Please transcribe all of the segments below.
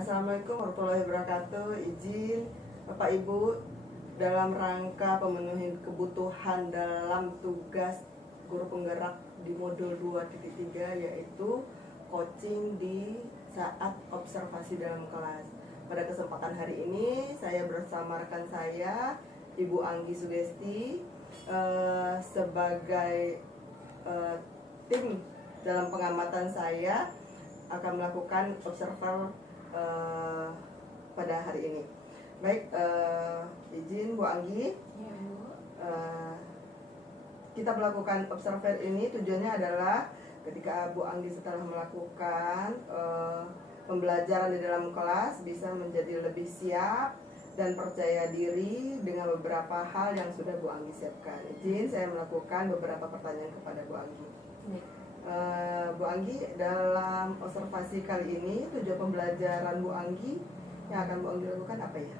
Assalamualaikum warahmatullahi wabarakatuh. Izin Bapak Ibu, dalam rangka pemenuhi kebutuhan dalam tugas guru penggerak di modul 2.3, yaitu coaching di saat observasi dalam kelas. Pada kesempatan hari ini saya bersama rekan saya Ibu Anggi Sugesti sebagai tim dalam pengamatan saya akan melakukan observer pada hari ini. Baik, izin Bu Anggi. Ya, Bu. Kita melakukan observer ini tujuannya adalah ketika Bu Anggi setelah melakukan pembelajaran di dalam kelas bisa menjadi lebih siap dan percaya diri dengan beberapa hal yang sudah Bu Anggi siapkan. Izin saya melakukan beberapa pertanyaan kepada Bu Anggi. Bu Anggi, dalam observasi kali ini tujuan pembelajaran Bu Anggi yang akan Bu Anggi lakukan apa ya?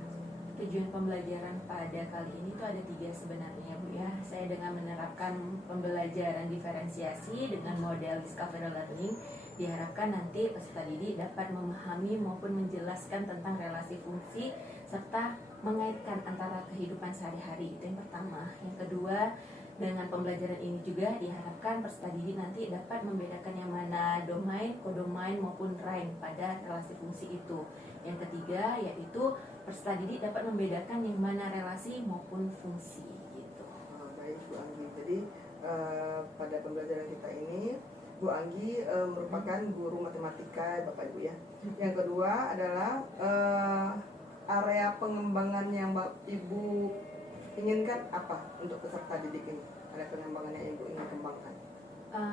Tujuan pembelajaran pada kali ini itu ada 3 sebenarnya, Bu ya. Saya dengan menerapkan pembelajaran diferensiasi dengan model discovery learning, diharapkan nanti peserta didik dapat memahami maupun menjelaskan tentang relasi fungsi serta mengaitkan antara kehidupan sehari-hari. Itu yang pertama. Yang kedua, dengan pembelajaran ini juga diharapkan peserta didik nanti dapat membedakan yang mana domain, kodomain maupun range pada relasi fungsi itu. Yang ketiga yaitu peserta didik dapat membedakan yang mana relasi maupun fungsi gitu. Baik Bu Anggi, jadi pada pembelajaran kita ini Bu Anggi merupakan guru matematika Bapak Ibu ya. Yang kedua adalah area pengembangan yang Bapak Ibu inginkan apa untuk peserta didik ini? Ada pengembangan yang Ibu ingin kembangkan?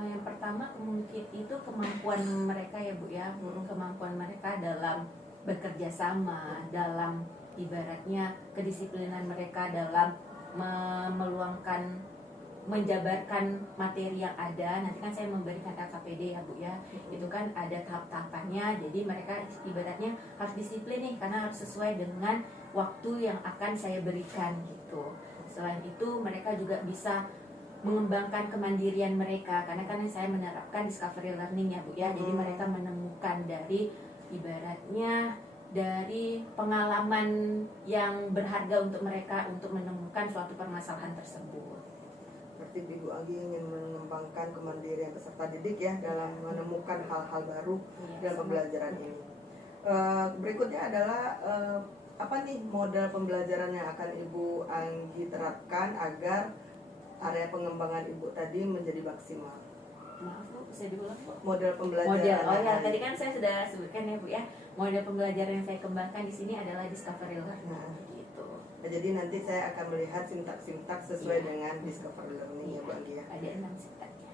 Yang pertama mungkin itu kemampuan mereka ya Bu ya, kemampuan mereka dalam bekerja sama, dalam ibaratnya kedisiplinan mereka dalam meluangkan, menjabarkan materi yang ada. Nanti kan saya memberikan LKPD ya Bu ya, itu kan ada tahap-tahapannya. Jadi mereka ibaratnya harus disiplin nih karena harus sesuai dengan waktu yang akan saya berikan gitu. Selain itu mereka juga bisa mengembangkan kemandirian mereka karena kan saya menerapkan discovery learning ya Bu ya. Jadi mereka menemukan dari ibaratnya dari pengalaman yang berharga untuk mereka untuk menemukan suatu permasalahan tersebut. Berarti Ibu Anggi ingin mengembangkan kemandirian peserta didik ya dalam menemukan hal-hal baru dalam pembelajaran ini. Berikutnya adalah apa nih model pembelajaran yang akan Ibu Anggi terapkan agar area pengembangan Ibu tadi menjadi maksimal? Maaf Bu, bisa diulang Bu? Model pembelajaran. Oh ya, tadi kan saya sudah sebutkan ya Bu ya. Model pembelajaran yang saya kembangkan di sini adalah discovery learning gitu. Nah, jadi nanti saya akan melihat sintak-sintak sesuai dengan discovery learning ya Bu Anggi ya. Ada 6 sintaknya.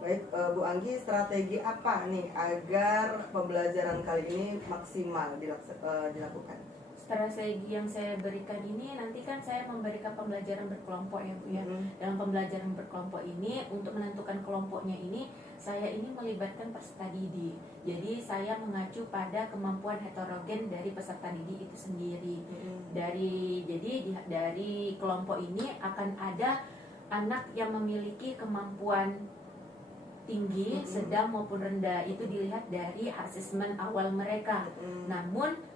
Baik, Bu Anggi, strategi apa nih agar pembelajaran kali ini maksimal dilakukan? Strategi yang saya berikan ini nanti kan saya memberikan pembelajaran berkelompok ya Bu ya. Dalam pembelajaran berkelompok ini untuk menentukan kelompoknya ini saya ini melibatkan peserta didik. Jadi saya mengacu pada kemampuan heterogen dari peserta didik itu sendiri. Dari kelompok ini akan ada anak yang memiliki kemampuan tinggi, sedang maupun rendah. Itu dilihat dari asesmen awal mereka. Namun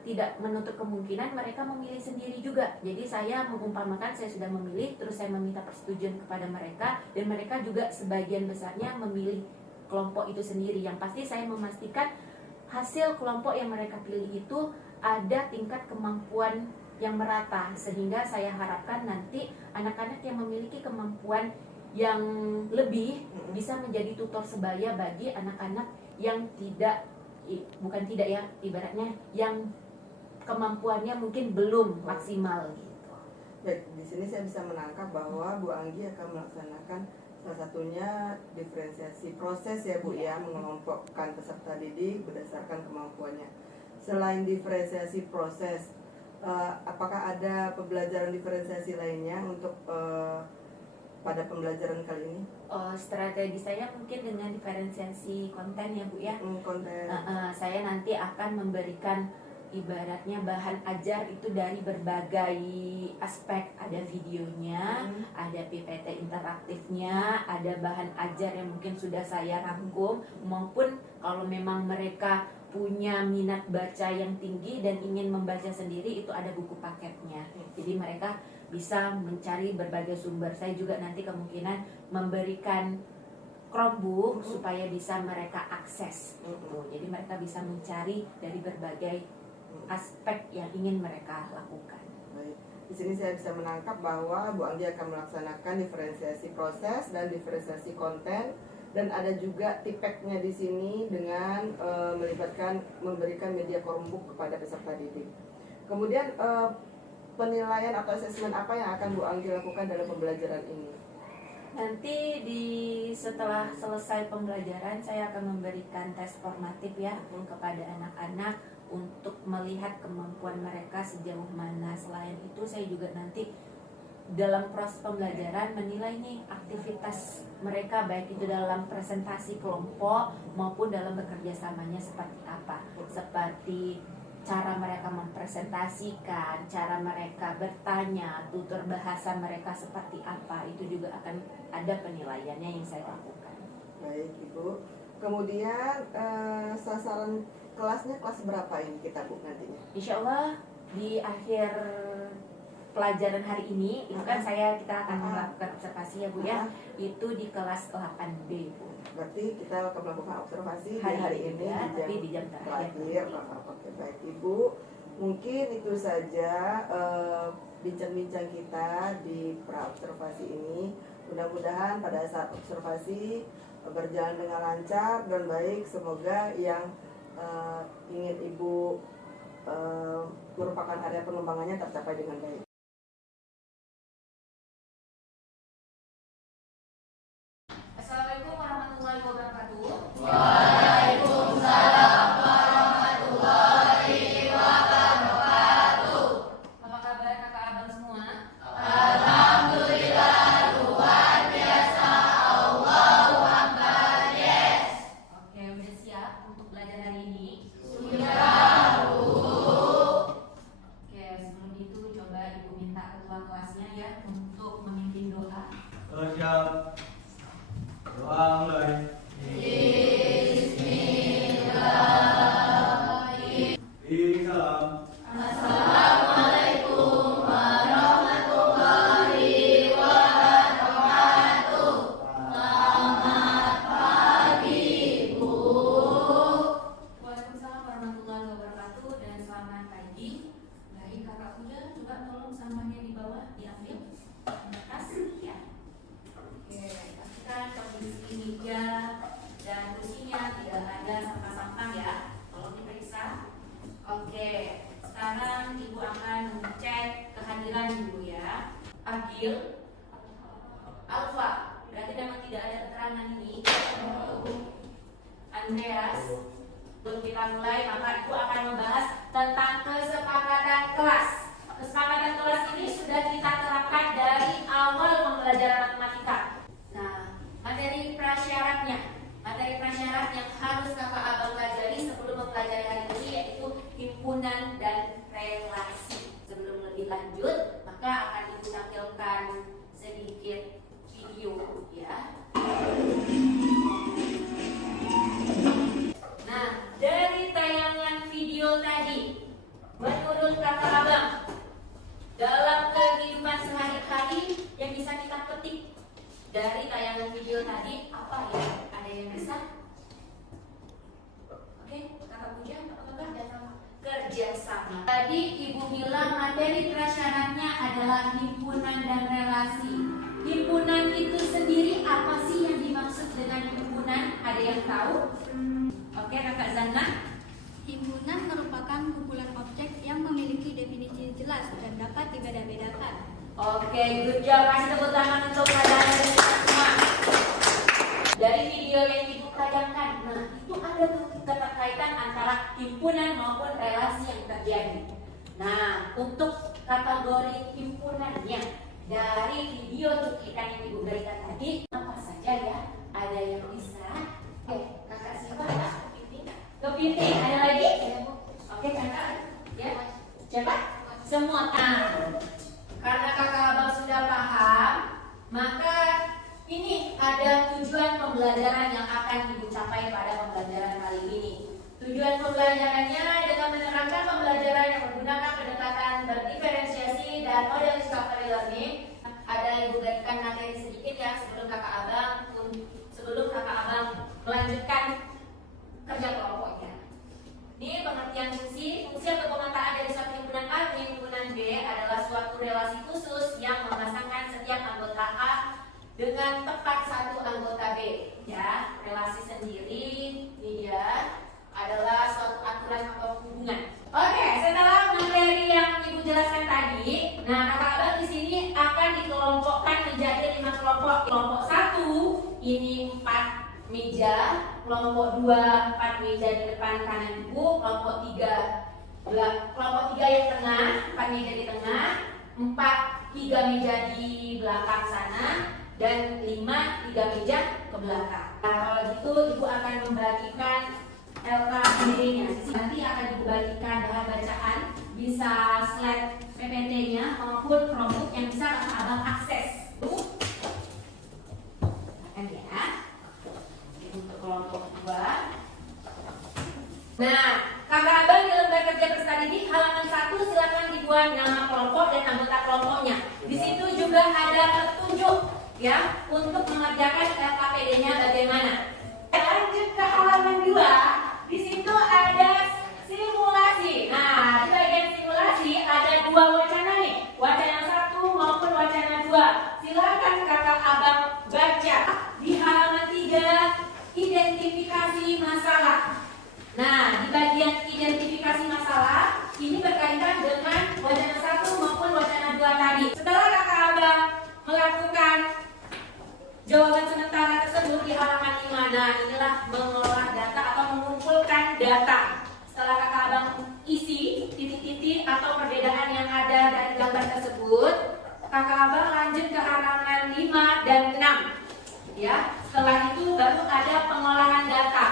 tidak menutup kemungkinan mereka memilih sendiri juga. Jadi saya mengumpamakan saya sudah memilih, terus saya meminta persetujuan kepada mereka, dan mereka juga sebagian besarnya memilih kelompok itu sendiri. Yang pasti saya memastikan hasil kelompok yang mereka pilih itu ada tingkat kemampuan yang merata, sehingga saya harapkan nanti anak-anak yang memiliki kemampuan yang lebih bisa menjadi tutor sebaya bagi anak-anak yang bukan tidak ya, ibaratnya yang kemampuannya mungkin belum maksimal gitu. Baik, di sini saya bisa menangkap bahwa Bu Anggi akan melaksanakan salah satunya diferensiasi proses ya Bu ya, mengelompokkan peserta didik berdasarkan kemampuannya. Selain diferensiasi proses, apakah ada pembelajaran diferensiasi lainnya untuk pada pembelajaran kali ini? Strategi saya mungkin dengan diferensiasi konten ya Bu ya. Konten. Saya nanti akan memberikan ibaratnya bahan ajar itu dari berbagai aspek. Ada videonya, ada PPT interaktifnya, ada bahan ajar yang mungkin sudah saya rangkum, maupun kalau memang mereka punya minat baca yang tinggi dan ingin membaca sendiri, itu ada buku paketnya. Jadi mereka bisa mencari berbagai sumber. Saya juga nanti kemungkinan memberikan Chromebook supaya bisa mereka akses. Jadi mereka bisa mencari dari berbagai aspek yang ingin mereka lakukan. Baik. Di sini saya bisa menangkap bahwa Bu Anggi akan melaksanakan diferensiasi proses dan diferensiasi konten, dan ada juga tipeknya di sini dengan memberikan media Chromebook kepada peserta didik. Kemudian penilaian atau asesmen apa yang akan Bu Anggi lakukan dalam pembelajaran ini? Nanti setelah selesai pembelajaran saya akan memberikan tes formatif ya kepada anak-anak untuk melihat kemampuan mereka sejauh mana. Selain itu saya juga nanti dalam proses pembelajaran menilai nih aktivitas mereka, baik itu dalam presentasi kelompok maupun dalam bekerja samanya seperti apa, seperti cara mereka mempresentasikan, cara mereka bertanya, tutur bahasa mereka seperti apa, itu juga akan ada penilaiannya yang saya lakukan. Baik Ibu. Kemudian sasaran kelasnya kelas berapa ini kita Bu nantinya? Insya Allah di akhir pelajaran hari ini itu kan kita akan melakukan observasi ya Bu ya, itu di kelas 8B Bu. Berarti kita akan melakukan observasi hari ini ya, tapi di jam terakhir. Oke, baik Ibu. Mungkin itu saja bincang-bincang kita di pra-observasi ini. Mudah-mudahan pada saat observasi berjalan dengan lancar dan baik. Semoga yang ingin Ibu merupakan area pengembangannya tercapai dengan baik. Assalamualaikum warahmatullahi wabarakatuh. Waalaikumsalam warahmatullahi wabarakatuh. Apa kabar kakak abang semua? Alhamdulillah, luar biasa. Allahu Akbar. Yes. Oke, udah siap untuk belajar hari ini? Sudah, Bu. Oke, sebelum itu coba Ibu minta ketua kelasnya ya untuk memimpin doa. Siap. Doa mulai. Salam. Assalamualaikum warahmatullahi wabarakatuh. Selamat pagi, Bu. Waalaikumsalam warahmatullahi wabarakatuh dan selamat pagi. Baik, kakak Puja juga tolong sampahnya di bawah diambil. Atas ya. Oke, pastikan kondisi meja dan kursinya tidak ada sampah-sampah ya. Tolong diperiksa. Oke, sekarang Ibu akan mengecek kehadiran Ibu ya. Agil, Alfa, berarti memang tidak ada keterangan ini. Andreas, sebelum kita mulai maka Ibu akan membahas tentang kesepakatan kelas. Kesepakatan kelas ini sudah kita terapkan dari awal pembelajaran matematika. Nah, materi prasyarat yang harus kakak abang pelajari sebelum mempelajari hari ini yaitu himpunan dan relasi. Sebelum lebih lanjut, maka akan Ibu tampilkan sedikit video ya. Nah, dari tayangan video tadi, menurut kakak abang, dalam kehidupan sehari-hari yang bisa kita petik dari tayangan video tadi apa ya? Ada yang bisa? Oke, kakak Puja, apakah ada kerjasama? Tadi Ibu bilang materi prasyaratnya adalah himpunan dan relasi. Himpunan itu sendiri apa sih yang dimaksud dengan himpunan? Ada yang tahu? Oke, kakak Zana. Himpunan merupakan kumpulan objek yang memiliki definisi jelas dan dapat dibeda-bedakan. Oke, good job. Kasih tepuk tangan untuk pelajaran dari kita semua. Dari video yang Ibu tayangkan, nah itu ada tuh keterkaitan antara himpunan maupun relasi yang terjadi. Nah, untuk kategori himpunannya dari video cuplikan yang Ibu berikan tadi, apa saja ya? Ada yang bisa? Kakak siapa? Kepiting. Ada lagi? Oke, kakak. Ya, siapa? Semua. Karena kakak abang sudah paham, maka ini ada tujuan pembelajaran yang akan Ibu capai pada pembelajaran kali ini. Tujuan pembelajarannya dengan menerapkan pembelajaran yang menggunakan pendekatan berdiferensiasi dan model discovery learning. Ada ibu berikan materi sedikit ya sebelum kakak abang melanjutkan kerja kelompoknya. Ini pengertian fungsi atau pemetaan dari suatu himpunan A ke himpunan B adalah suatu relasi khusus yang memasangkan setiap anggota A dengan tepat satu anggota B. Ya, relasi sendiri ini dia adalah suatu aturan atau hubungan. Oke, setelah materi yang ibu jelaskan tadi, nah kakak abang di sini akan dikelompokkan menjadi 5 kelompok. Kelompok 1 ini 4 meja, kelompok 2 4 meja di depan kanan ibu, kelompok 3 yang tengah, 4 meja di tengah, 3 meja di belakang sana, dan 5 3 meja ke belakang. Nah, kalau gitu ibu akan membagikan LKPD-nya. Nanti akan dibagikan bahan bacaan, bisa slide PPT-nya maupun Chromebook yang bisa kakak abang akses. Ya. Untuk kelompok 2. Nah, kakak abang di lembar kerja prestasi di halaman 1 silakan dibuat nama kelompok dan anggota kelompoknya. Di situ juga ada petunjuk ya untuk mengerjakan LKPD-nya bagaimana. Lanjut ke halaman 2. Di situ ada simulasi. Nah, di bagian simulasi ada 2 wacana nih, wacana 1 maupun wacana 2. Silakan kakak abang baca di halaman 3, identifikasi masalah. Nah, di bagian identifikasi masalah ini berkaitan dengan wacana 1 maupun wacana 2 tadi. Setelah kakak abang melakukan jawaban sementara tersebut di halaman 5, nah inilah mengolah data atau mengumpulkan data. Setelah kakak abang isi titik-titik atau perbedaan yang ada dari gambar tersebut, kakak abang lanjut ke halaman 5 dan 6. Ya, setelah itu baru ada pengolahan data.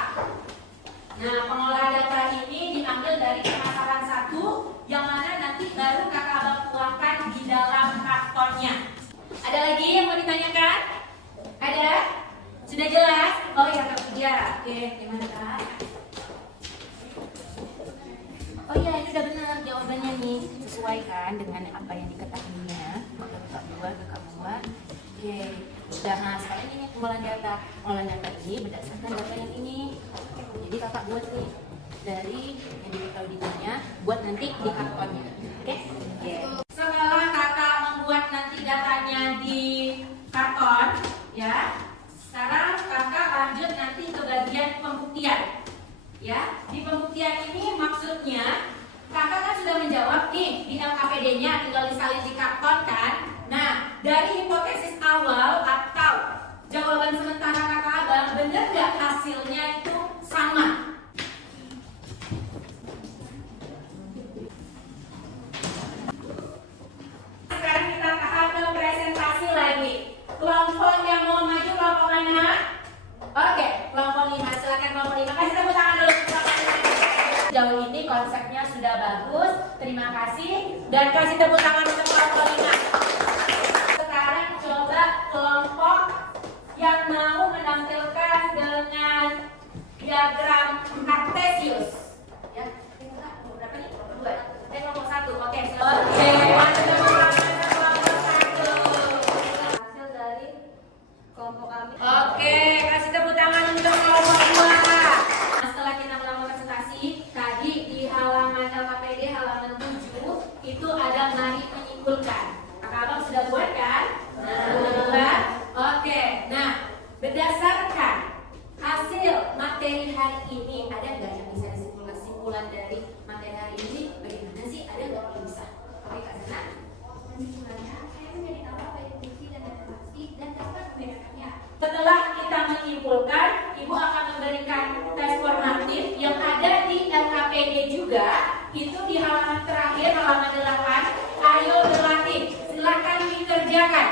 Nah, pengolahan data ini diambil dari pemasaran 1, yang mana nanti baru kakak abang tuangkan di dalam kartonnya. Ada lagi yang mau ditanyakan? Ada? Sudah jelas? Oh ya, kerja. Oke, gimana kak? Oh iya, ini udah benar jawabannya nih. Sesuaikan dengan apa yang diketahuinya. Kakak buat. Oke. Udah, nah sekarang ini pengolahan data. Pengolahan data ini berdasarkan data yang ini. Jadi kakak buat nih dari yang diketahui dirinya, buat nanti di kartonnya. Oke? Setelah kakak membuat nanti datanya di karton, ya. Sekarang kakak lanjut nanti ke bagian pembuktian. Ya, di pembuktian ini maksudnya kakak kan sudah menjawab nih di LKPD-nya, tinggal disalin di karton kan. Nah, dari hipotesis awal atau jawaban sementara kakak abang, bener nggak hasilnya itu sama? Sekarang kita tahap ke presentasi lagi. Kelompok yang mau maju kelompok mana? Oke, kelompok 5. Silakan kelompok 5. Kasih tepuk tangan dulu. Jauh ini konsepnya sudah bagus. Terima kasih dan kasih tepuk tangan untuk kelompok 5. Sekarang coba kelompok yang mau menampilkan dengan diagram Cartesius. Ya, berapa nih? 2. Kelompok 1. Oke. Oke, kasih tepuk tangan untuk kelompok 2. Setelah kita melakukan presentasi, tadi di halaman LKPD halaman 7 itu ada mari menyimpulkan. Kakak abang sudah buat kan? Nah, oke. Nah, berdasarkan hasil materi hari ini, ada nggak yang bisa disimpulkan kesimpulan dari materi hari ini? Bagaimana sih? Ada nggak yang bisa? Oke, Kak Zana. Kesimpulannya, saya menjadi tahu apa itu fungsi dan relasi dan dapat membedakannya. Setelah kita menyimpulkan, Ibu akan memberikan tes formatif yang ada di LKPD juga. Itu di halaman terakhir, halaman 8. Ayo berlatih, silakan dikerjakan.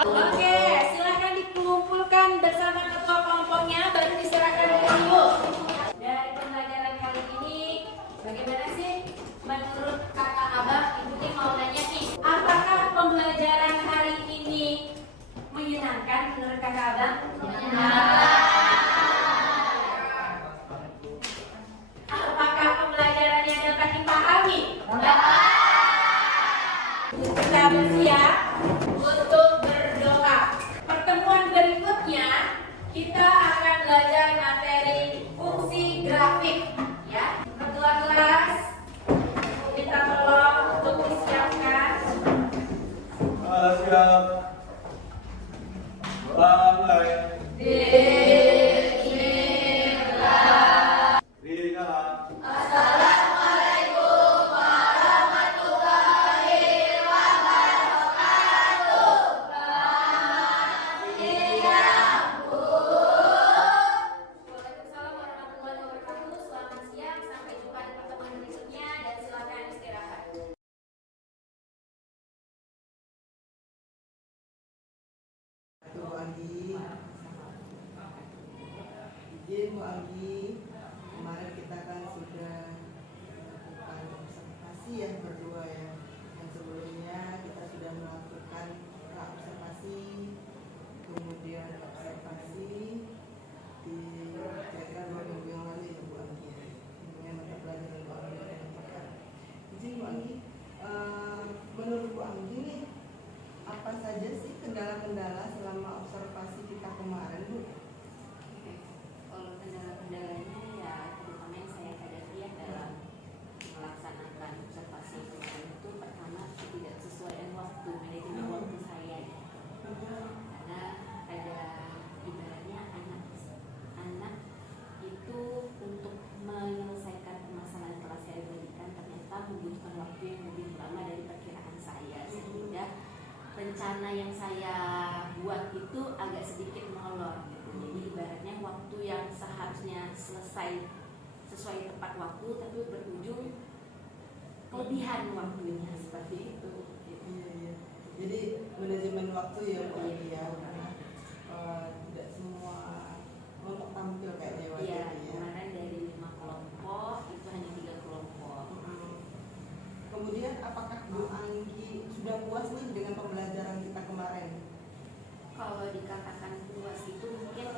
Oke, silakan dikumpulkan bersama ketua kelompoknya, baru diserahkan ke Ibu. Dari pembelajaran kali ini, bagaimana sih menurut kakak abang? Ibu nih mau nanya nih, apakah pembelajaran hari ini menyenangkan menurut kakak abang? Menyenangkan. belajar materi fungsi grafik. Ya, ketua kelas minta tolong untuk disiapkan. Siap. Doa mulai. Diri salam. Waalaikumsalam warahmatullahi wabarakatuh. Selamat siang, sampai jumpa di pertemuan berikutnya dan silakan istirahat. Bu Anggi. Izin Bu Anggi, kemarin kita kan sudah melakukan observasi ya berdua ya. Yang sebelumnya kita sudah melakukan observasi, kemudian observasi di kira-kira 2 minggu yang lalu ya Bu Anggi. Dengan mata pelajaran Bu Anggi yang tepat. Izin Bu Anggi, menurut Bu Anggi nih, apa saja sih kendala-kendala selama observasi kita kemarin, Bu? Kalau kendala-kendalanya ya terutama yang saya hadapi ya dalam melaksanakan observasi kemarin itu pertama ketidaksesuaian waktu, manajemen waktu saya karena ada ibaratnya anak itu untuk menyelesaikan permasalahan kelas saya berikan ternyata membutuhkan waktu yang lebih lama dari perkiraan saya, sehingga rencana yang saya buat itu agak sedikit molor gitu. Jadi ibaratnya waktu yang seharusnya selesai sesuai tepat waktu tapi berujung kelebihan waktunya seperti itu gitu. Iya. Jadi manajemen waktu ya Bu Anggi ya, karena tidak semua kelompok tampil kayak dewa Iya, gitu ya. kemarin dari 5 kelompok itu hanya 3 kelompok. Kemudian apakah Bu Anggi sudah puas nih dengan pembelajaran kita kemarin? Kalau dikatakan puas itu mungkin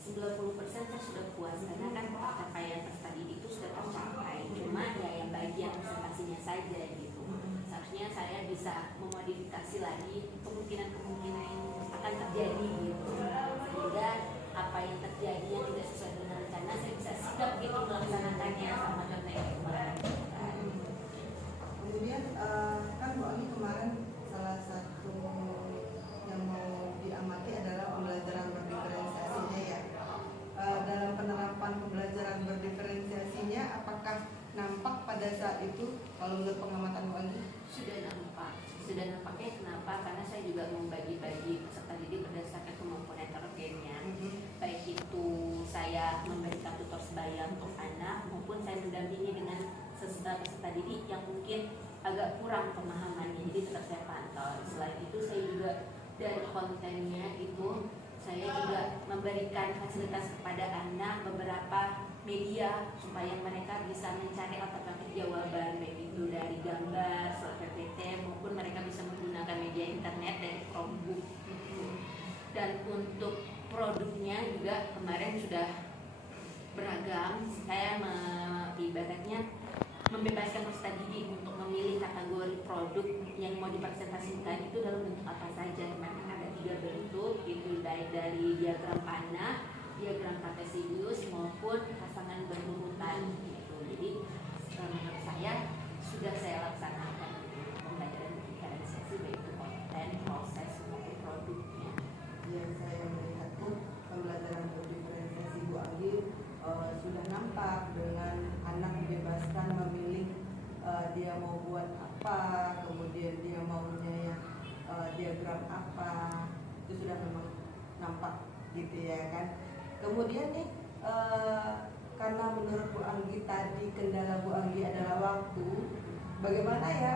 90% saya sudah puas karena kan capaian peserta didik itu sudah tercapai. Cuma ya yang bagian presentasinya saja gitu. Seharusnya saya bisa memodifikasi lagi kemungkinan-kemungkinan yang akan terjadi gitu. Sehingga apa yang terjadi yang tidak sesuai dengan rencana saya bisa sigap gitu melaksanakannya sama contoh yang kemarin. Kemudian kan Bu Anggi kemarin salah satu yang mau diamati adalah pembelajaran berdiferensiasinya ya. Dalam penerapan pembelajaran berdiferensiasinya, apakah nampak pada saat itu kalau menurut pengamatan Bu Anggi? Sudah nampaknya kenapa? Karena saya juga membagi-bagi peserta didik berdasarkan kemampuan heterogennya. Baik itu saya memberikan tutor sebaya untuk anak maupun saya mendampingi dengan peserta didik yang mungkin agak kurang pemahamannya, jadi tetap saya pantau. Selain itu saya juga dari kontennya itu saya juga memberikan fasilitas kepada anak beberapa media supaya mereka bisa mencari alternatif jawaban, baik itu dari gambar, slide PPT maupun mereka bisa menggunakan media internet dari Chromebook. Dan untuk produknya juga kemarin sudah beragam. Saya ibaratnya membebaskan peserta didik untuk memilih kategori produk yang mau dipresentasikan itu dalam bentuk apa saja. Memang ada 3 bentuk, itu baik dari diagram panah, diagram trapesius maupun pasangan berurutan gitu. Jadi menurut saya sudah saya laksanakan pembelajaran diferensiasi baik itu konten, proses maupun produknya. Yang saya melihat pun pembelajaran berdiferensiasi Bu Anggi sudah nampak dengan anak dibebaskan memilih dia mau buat apa, kemudian dia maunya yang diagram apa, itu sudah memang nampak gitu ya kan. Kemudian nih karena menurut Bu Anggi tadi kendala Bu Anggi adalah waktu, bagaimana ya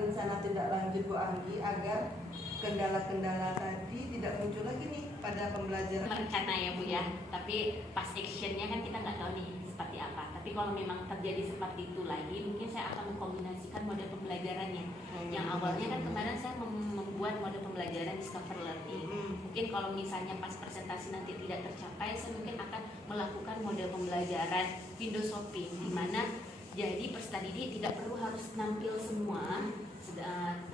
rencana tindak lanjut Bu Anggi agar kendala-kendala tadi tidak muncul lagi nih pada pembelajaran? Rencana ya Bu ya, tapi pas actionnya kan kita nggak tahu nih seperti apa. Tapi kalau memang terjadi seperti itu lagi, mungkin saya akan mengkombinasikan model pembelajarannya. Yang awalnya kan kemarin saya membuat model pembelajaran discover learning. Mungkin kalau misalnya pas presentasi nanti tidak tercapai, saya mungkin akan melakukan model pembelajaran window shopping, di mana jadi peserta didik tidak perlu harus nampil semua,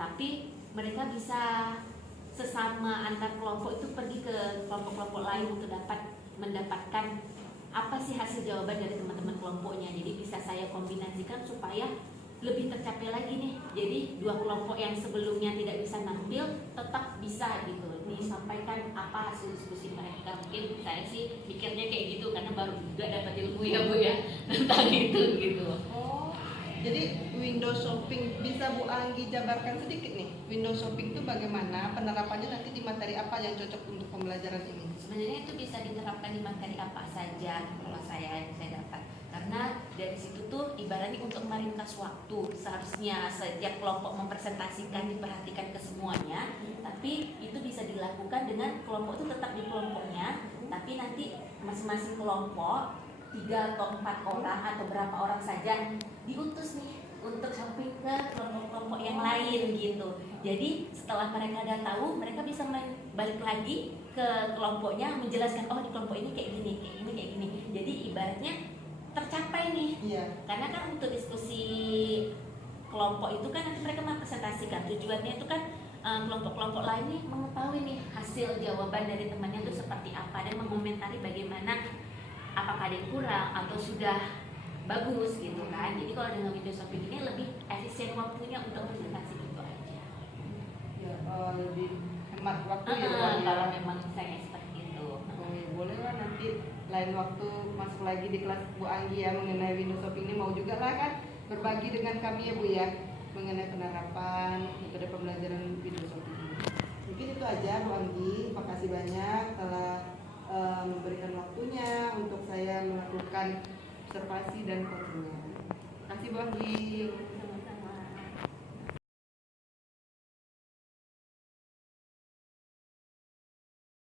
tapi mereka bisa sesama antar kelompok itu pergi ke kelompok-kelompok lain untuk dapat mendapatkan apa sih hasil jawaban dari teman-teman kelompoknya. Jadi bisa saya kombinasikan supaya lebih tercapai lagi nih. Jadi dua kelompok yang sebelumnya tidak bisa nampil tetap bisa gitu disampaikan apa hasil diskusi mereka. Mungkin saya sih pikirnya kayak gitu karena baru juga dapat ilmu ya Bu ya tentang itu gitu. Oh, jadi window shopping bisa Bu Anggi jabarkan sedikit nih. Window shopping itu bagaimana penerapannya nanti di materi apa yang cocok untuk pembelajaran ini? Sebenarnya itu bisa diterapkan di materi apa saja kalau saya dapat. Karena dari situ tuh ibaratnya untuk meringkas waktu, seharusnya setiap kelompok mempresentasikan, diperhatikan ke semuanya, tapi itu bisa dilakukan dengan kelompok itu tetap di kelompoknya, tapi nanti masing-masing kelompok 3 atau 4 orang atau berapa orang saja diutus nih untuk sampai ke kelompok-kelompok yang lain gitu. Jadi setelah mereka udah tahu, mereka bisa balik lagi ke kelompoknya menjelaskan, oh di kelompok ini kayak gini, kayak gini, kayak gini. Jadi ibaratnya tercapai nih. Iya. Karena kan untuk diskusi kelompok itu kan nanti mereka mempresentasikan, tujuannya itu kan kelompok-kelompok lain nih mengetahui nih hasil jawaban dari temannya itu seperti apa dan mengomentari bagaimana apakah ada yang kurang atau sudah bagus gitu kan. Jadi kalau dengan video shopping ini lebih efisien waktunya untuk presentasi gitu aja. Ya, lebih hemat waktu ya. Kalau memang saya seperti itu. Oh, ya, boleh lah nanti lain waktu masuk lagi di kelas Bu Anggi ya mengenai window shopping ini, mau juga lah kan berbagi dengan kami ya Bu ya mengenai penerapan metode pembelajaran window shopping ini. Mungkin itu aja Bu Anggi, makasih banyak telah memberikan waktunya untuk saya melakukan observasi dan coachingnya. Terima kasih Bu Anggi.